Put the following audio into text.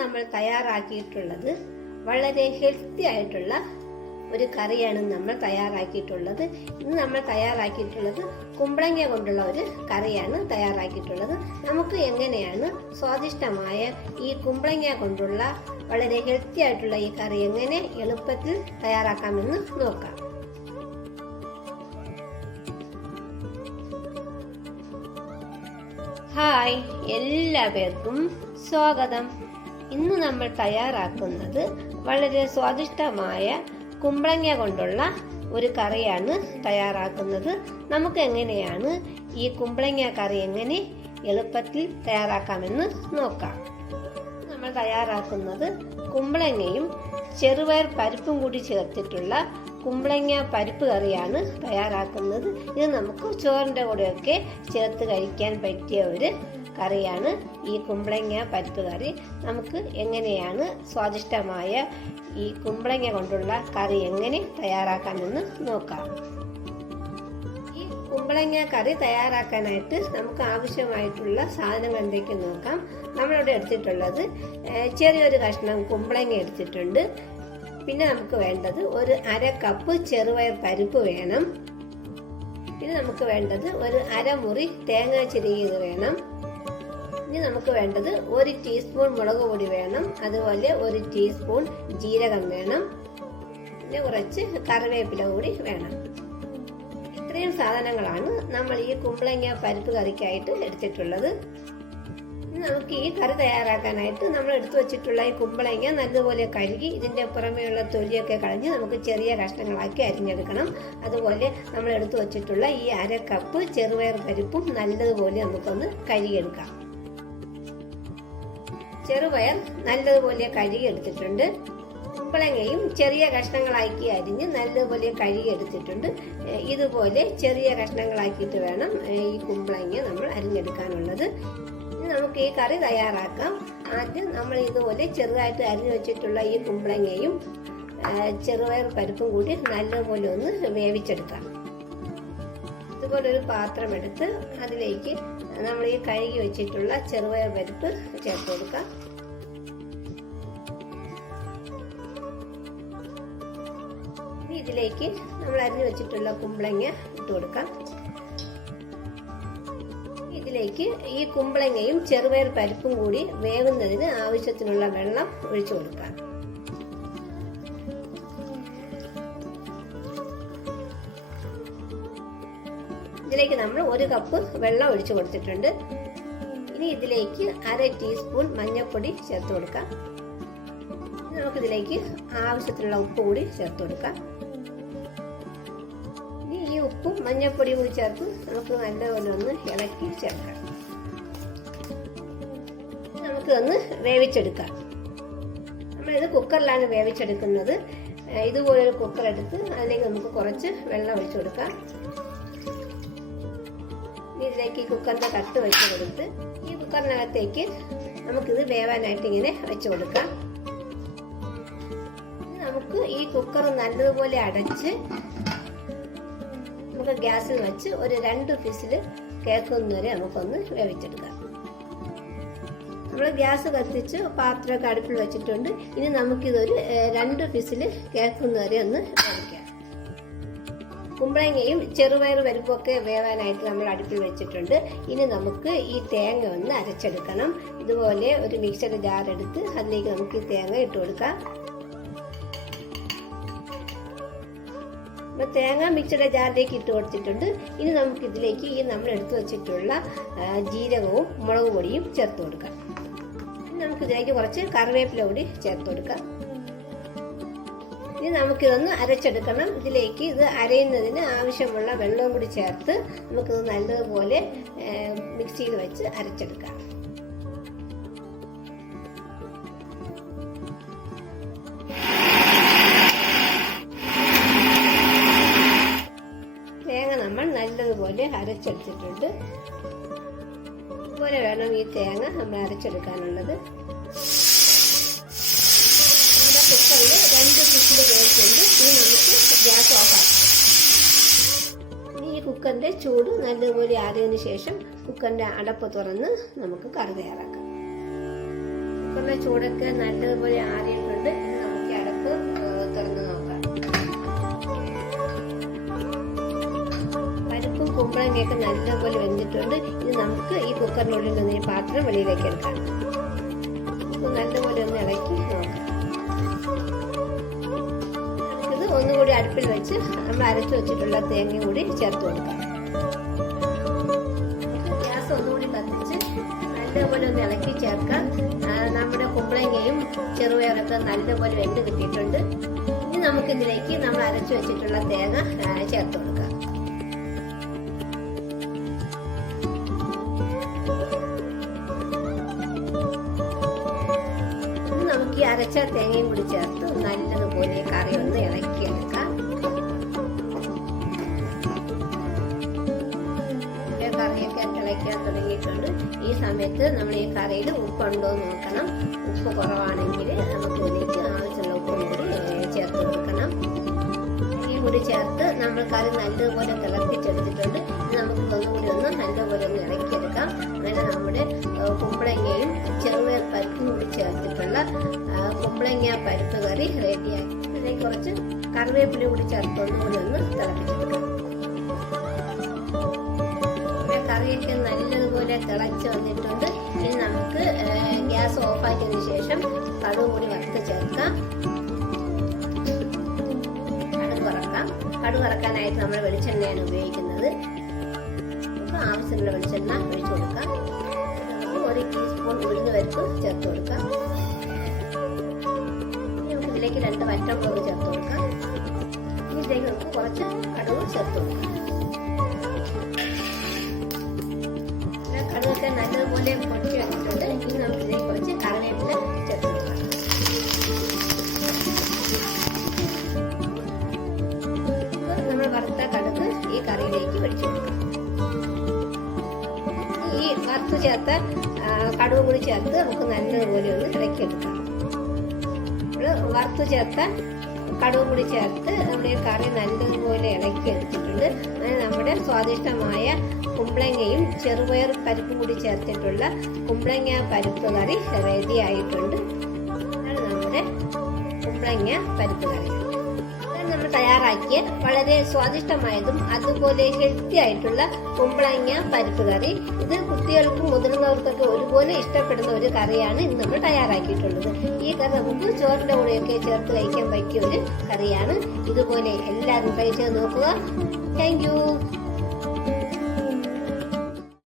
നമ്മൾ തയ്യാറാക്കിയിട്ടുള്ളത് വളരെ ഹെൽത്തി ആയിട്ടുള്ള ഒരു കറിയാണ് നമ്മൾ തയ്യാറാക്കിയിട്ടുള്ളത്. ഇന്ന് നമ്മൾ തയ്യാറാക്കിയിട്ടുള്ളത് കുമ്പളങ്ങ കൊണ്ടുള്ള ഒരു കറിയാണ് തയ്യാറാക്കിയിട്ടുള്ളത്. നമുക്ക് എങ്ങനെയാണ് സ്വാദിഷ്ടമായ ഈ കുമ്പളങ്ങ കൊണ്ടുള്ള വളരെ ഹെൽത്തി ആയിട്ടുള്ള ഈ കറി എങ്ങനെ എളുപ്പത്തിൽ തയ്യാറാക്കാമെന്ന് നോക്കാം. ഹായ് എല്ലാവർക്കും സ്വാഗതം. ഇന്ന് നമ്മൾ തയ്യാറാക്കുന്നത് വളരെ സ്വാദിഷ്ടമായ കുമ്പളങ്ങ കൊണ്ടുള്ള ഒരു കറിയാണ് തയ്യാറാക്കുന്നത്. നമുക്ക് എങ്ങനെയാണ് ഈ കുമ്പളങ്ങ കറി എങ്ങനെ എളുപ്പത്തിൽ തയ്യാറാക്കാമെന്ന് നോക്കാം. നമ്മൾ തയ്യാറാക്കുന്നത് കുമ്പളങ്ങയും ചെറുപയർ പരിപ്പും കൂടി ചേർത്തിട്ടുള്ള കുമ്പളങ്ങ പരിപ്പ് കറിയാണ് തയ്യാറാക്കുന്നത്. ഇത് നമുക്ക് ചോറിന്റെ കൂടെയൊക്കെ ചേർത്ത് കഴിക്കാൻ പറ്റിയ ഒരു കറിയാണ് ഈ കുമ്പളങ്ങ പരിപ്പ് കറി. നമുക്ക് എങ്ങനെയാണ് സ്വാദിഷ്ടമായ ഈ കുമ്പളങ്ങ കൊണ്ടുള്ള കറി എങ്ങനെ തയ്യാറാക്കാമെന്ന് നോക്കാം. ഈ കുമ്പളങ്ങ കറി തയ്യാറാക്കാനായിട്ട് നമുക്ക് ആവശ്യമായിട്ടുള്ള സാധനങ്ങൾ എന്തൊക്കെയെന്ന് നോക്കാം. നമ്മളിവിടെ എടുത്തിട്ടുള്ളത് ചെറിയൊരു കഷ്ണം കുമ്പളങ്ങ എടുത്തിട്ടുണ്ട്. പിന്നെ നമുക്ക് വേണ്ടത് ഒരു അര കപ്പ് ചെറുപയർ പരിപ്പ് വേണം. പിന്നെ നമുക്ക് വേണ്ടത് ഒരു അരമുറി തേങ്ങ ചിരിയത് വേണം. ഇനി നമുക്ക് വേണ്ടത് ഒരു ടീസ്പൂൺ മുളക് പൊടി വേണം. അതുപോലെ ഒരു ടീസ്പൂൺ ജീരകം വേണം. പിന്നെ കുറച്ച് കറിവേപ്പില കൂടി വേണം. ഇത്രയും സാധനങ്ങളാണ് നമ്മൾ ഈ കുമ്പളങ്ങ പരിപ്പ് കറിക്കായിട്ട് എടുത്തിട്ടുള്ളത്. നമുക്ക് ഈ കറി തയ്യാറാക്കാനായിട്ട് നമ്മൾ എടുത്തു വെച്ചിട്ടുള്ള ഈ കുമ്പളങ്ങ നല്ലതുപോലെ കഴുകി ഇതിന്റെ പുറമേയുള്ള തൊലിയൊക്കെ കളഞ്ഞ് നമുക്ക് ചെറിയ കഷ്ണങ്ങളാക്കി അരിഞ്ഞെടുക്കണം. അതുപോലെ നമ്മൾ എടുത്തു വെച്ചിട്ടുള്ള ഈ അര കപ്പ് ചെറുപയർ പരിപ്പും നല്ലതുപോലെ നമുക്കൊന്ന് കഴുകിയെടുക്കാം. ചെറുപയർ നല്ലതുപോലെ കഴുകി എടുത്തിട്ടുണ്ട് കുമ്പളങ്ങയും ചെറിയ കഷ്ണങ്ങളാക്കി അരിഞ്ഞ് നല്ലതുപോലെ കഴുകി എടുത്തിട്ടുണ്ട് ഇതുപോലെ ചെറിയ കഷ്ണങ്ങളാക്കിയിട്ട് വേണം ഈ കുമ്പളങ്ങ നമ്മൾ അരിഞ്ഞെടുക്കാനുള്ളത്. നമുക്ക് ഈ കറി തയ്യാറാക്കാം. ആദ്യം നമ്മൾ ഇതുപോലെ ചെറുതായിട്ട് അരിഞ്ഞു വെച്ചിട്ടുള്ള ഈ കുമ്പളങ്ങയും ചെറുപയർ പരിപ്പും കൂടി നല്ലതുപോലെ ഒന്ന് വേവിച്ചെടുക്കാം. ഇതുപോലെ ഒരു പാത്രം എടുത്ത് അതിലേക്ക് നമ്മൾ ഈ കഴുകി വെച്ചിട്ടുള്ള ചെറുപയർ പരിപ്പ് ചേർത്ത് കൊടുക്കാം. ഇതിലേക്ക് നമ്മൾ അരിഞ്ഞു വെച്ചിട്ടുള്ള കുമ്പളങ്ങ ഇട്ട് കൊടുക്കാം. ഇതിലേക്ക് ഈ കുമ്പളങ്ങയും ചെറുപയർ പരിപ്പും കൂടി വേവുന്നതിന് ആവശ്യത്തിനുള്ള വെള്ളം ഒഴിച്ചു കൊടുക്കാം. ഇതിലേക്ക് നമ്മൾ ഒരു കപ്പ് വെള്ളം ഒഴിച്ചു കൊടുത്തിട്ടുണ്ട്. ഇനി ഇതിലേക്ക് അര ടീസ്പൂൺ മഞ്ഞൾപ്പൊടി ചേർത്ത് കൊടുക്കാം. നമുക്കിതിലേക്ക് ആവശ്യത്തിനുള്ള ഉപ്പ് കൂടി ചേർത്ത് കൊടുക്കാം. ഇനി ഈ ഉപ്പും മഞ്ഞൾപ്പൊടിയും കൂടി ചേർത്ത് നമുക്ക് നല്ലപോലെ ഒന്ന് ഇളക്കി ചേർക്കാം. നമുക്ക് ഒന്ന് വേവിച്ചെടുക്കാം. നമ്മളിത് കുക്കറിലാണ് വേവിച്ചെടുക്കുന്നത്. ഇതുപോലൊരു കുക്കർ എടുത്ത് അതിലേക്ക് നമുക്ക് കുറച്ച് വെള്ളം ഒഴിച്ചു കൊടുക്കാം. ഇതിലേക്ക് ഈ കുക്കറിന്റെ തട്ട് വെച്ച് കൊടുത്ത് ഈ കുക്കറിനകത്തേക്ക് നമുക്കിത് വേവാനായിട്ട് ഇങ്ങനെ വെച്ച് കൊടുക്കാം. നമുക്ക് ഈ കുക്കർ നല്ലതുപോലെ അടച്ച് നമുക്ക് ഗ്യാസിൽ വെച്ച് ഒരു രണ്ട് ഫിസിൽ കേൾക്കുന്നവരെ നമുക്കൊന്ന് വേവിച്ചെടുക്കാം. നമ്മൾ ഗ്യാസ് കത്തിച്ച് പാത്രമൊക്കെ അടുപ്പിൽ വെച്ചിട്ടുണ്ട്. ഇനി നമുക്കിതൊരു രണ്ട് ഫിസിൽ കേൾക്കുന്നവരെ ഒന്ന് കുമ്പളങ്ങയും ചെറുപയർ പരിപ്പൊക്കെ വേവാനായിട്ട് നമ്മൾ അടുപ്പിൽ വെച്ചിട്ടുണ്ട്. ഇനി നമുക്ക് ഈ തേങ്ങ ഒന്ന് അരച്ചെടുക്കണം. ഇതുപോലെ ഒരു മിക്സർ ജാർ എടുത്ത് അതിലേക്ക് നമുക്ക് ഈ തേങ്ങ ഇട്ട് കൊടുക്കാം. അപ്പോൾ തേങ്ങ മിക്സഡ് ജാറിലേക്ക് ഇട്ട് കൊടുത്തിട്ടുണ്ട്. ഇനി നമുക്ക് ഇതിലേക്ക് ഈ നമ്മൾ എടുത്തു വെച്ചിട്ടുള്ള ജീരകവും മുളക് പൊടിയും ചേർത്ത് കൊടുക്കാം. നമുക്ക് ഇതിലേക്ക് കുറച്ച് കറിവേപ്പില കൂടി ചേർത്ത് കൊടുക്കാം. ഇനി നമുക്കിതൊന്ന് അരച്ചെടുക്കണം. ഇതിലേക്ക് ഇത് അരയുന്നതിന് ആവശ്യമുള്ള വെള്ളവും കൂടി ചേർത്ത് നമുക്കിത് നല്ലതുപോലെ മിക്സിയിൽ വെച്ച് അരച്ചെടുക്കാം. തേങ്ങ നമ്മൾ നല്ലതുപോലെ അരച്ചെടുത്തിട്ടുണ്ട്. ഇതുപോലെ വേണം ഈ തേങ്ങ നമ്മൾ അരച്ചെടുക്കാനുള്ളത്. രണ്ട് വിസിൽ വേവിച്ചുണ്ട് ഇനി നമുക്ക് ഗ്യാസ് ഓഫാക്കാം. ഇനി ഈ കുക്കറിന്റെ ചൂട് നല്ലതുപോലെ ആറിയതിന് ശേഷം കുക്കറിന്റെ അടപ്പ് തുറന്ന് നമുക്ക് കറി തയ്യാറാക്കാം. കുക്കറിന്റെ ചൂടൊക്കെ നല്ലതുപോലെ ആറിയിട്ടുണ്ട്. നമുക്ക് അടപ്പ് തുറന്ന് നോക്കാം. പരിപ്പും കുമ്പളങ്ങയൊക്കെ നല്ലപോലെ വെന്തിട്ടുണ്ട്. ഇനി നമുക്ക് ഈ കുക്കറിനുള്ളിൽ നിന്ന് ഈ പാത്രം വെളിയിലേക്ക് എടുക്കാം. നല്ലപോലെ ഒന്ന് ഇളക്കി നോക്കാം. ഒന്നുകൂടി അടുപ്പിൽ വെച്ച് നമ്മൾ അരച്ചു വെച്ചിട്ടുള്ള തേങ്ങയും കൂടി ചേർത്ത് കൊടുക്കാം. ഗ്യാസ് ഒന്നുകൂടി കത്തിച്ച് നല്ലപോലെ ഒന്ന് ഇളക്കി ചേർക്കാം. നമ്മുടെ കുമ്പളങ്ങയും ചെറുപയറൊക്കെ നല്ലപോലെ വെന്ത് കിട്ടിയിട്ടുണ്ട്. ഇനി നമുക്ക് ഇതിലേക്ക് നമ്മൾ അരച്ചു വെച്ചിട്ടുള്ള തേങ്ങ ചേർത്ത് കൊടുക്കാം. ഈ അരച്ച തേങ്ങയും കൂടി ചേർത്ത് നല്ലതുപോലെ കറി ഒന്ന് ഇളക്കിയെടുക്കാം. കറിയൊക്കെ തിളയ്ക്കാൻ തുടങ്ങിയിട്ടുണ്ട്. ഈ സമയത്ത് നമ്മൾ ഈ കറിയിൽ ഉപ്പുണ്ടോ എന്ന് നോക്കണം. ഉപ്പ് കുറവാണെങ്കിൽ നമുക്ക് ഇതിലേക്ക് ആവശ്യമുള്ള ഉപ്പും കൂടി ചേർത്ത് കൊടുക്കണം. ഈ കൂടി ചേർത്ത് നമ്മൾ കറി നല്ലതുപോലെ തിളപ്പിച്ചെടുത്തിട്ടുണ്ട്. നമുക്ക് ഒന്നുകൂടി ഒന്ന് നല്ലതുപോലെ ഒന്ന് ഇളക്കിയെടുക്കാം. കുമ്പളങ്ങ പരിപ്പ് കറി റെഡിയായി ഇതിലേക്ക് കുറച്ച് കറിവേപ്പില കൂടി ചേർത്ത് ഒന്നുകൂടി ഒന്ന് തിളപ്പിച്ചെടുക്കാം. കറിയൊക്കെ നല്ലതുപോലെ തിളച്ച് വന്നിട്ടുണ്ട്. ഇനി നമുക്ക് ഗ്യാസ് ഓഫാക്കിയതിന് ശേഷം കടുക് കൂടി വറുത്ത് ചേർക്കാം. കടുക് വറക്കാം. കടുക് വറക്കാനായിട്ട് നമ്മൾ വെളിച്ചെണ്ണയാണ് ഉപയോഗിക്കുന്നത്. നമുക്ക് ആവശ്യമുള്ള വെളിച്ചെണ്ണ ഒഴിച്ചു കൊടുക്കാം. ഒരു ടീസ്പൂൺ ഉഴുന്ന് പരിപ്പ് ചേർത്ത് കൊടുക്കാം. ഇതിലേക്ക് രണ്ട് വറ്റമുളക് ചേർത്ത് കൊടുക്കാം. ഇതിലേക്ക് നമുക്ക് കുറച്ച് കടുക് ചേർത്ത് കൊടുക്കാം. കടവൊക്കെ നല്ലതുപോലെ പൊട്ടി വെച്ചിട്ടുണ്ട്. ഇനി നമുക്ക് ഇതിലേക്ക് കുറച്ച് കറിവേപ്പില ചേർത്ത് കൊടുക്കാം. നമ്മൾ വറുത്ത കടുക് ഈ കറിയിലേക്ക് ഒഴിച്ചു കൊടുക്കാം. ഈ വറുത്ത് ചേർത്ത കടുക് കൂടി ചേർത്ത് നമുക്ക് നല്ലതുപോലെ ഒന്ന് ഇളക്കിയെടുക്കാം വറുത്ത് ചേർത്ത കടുക് കൂടി ചേർത്ത് നമ്മുടെ കറി നല്ലതുപോലെ ഇളക്കി എടുത്തിട്ടുണ്ട്. അങ്ങനെ നമ്മുടെ സ്വാദിഷ്ടമായ കുമ്പളങ്ങയും ചെറുപയർ പരിപ്പും കൂടി ചേർത്തിട്ടുള്ള കുമ്പളങ്ങ പരിപ്പ് കറി റെഡി ആയിട്ടുണ്ട്. നമ്മുടെ കുമ്പളങ്ങ പരിപ്പ് കറി. തയ്യാറാക്കിയ വളരെ സ്വാദിഷ്ടമായതും അതുപോലെ ഹെൽത്തി ആയിട്ടുള്ള കുമ്പളങ്ങ പരിപ്പ് കറി. ഇത് കുട്ടികൾക്കും മുതിർന്നവർക്കൊക്കെ ഒരുപോലെ ഇഷ്ടപ്പെടുന്ന ഒരു കറിയാണ് ഇന്ന് നമ്മൾ തയ്യാറാക്കിയിട്ടുള്ളത്. ഈ കറി നമുക്ക് ചോറിന്റെ കൂടെയൊക്കെ ചേർത്ത് കഴിക്കാൻ പറ്റിയ ഒരു കറിയാണ്. ഇതുപോലെ എല്ലാവരും ചെയ്ത് നോക്കുക. താങ്ക്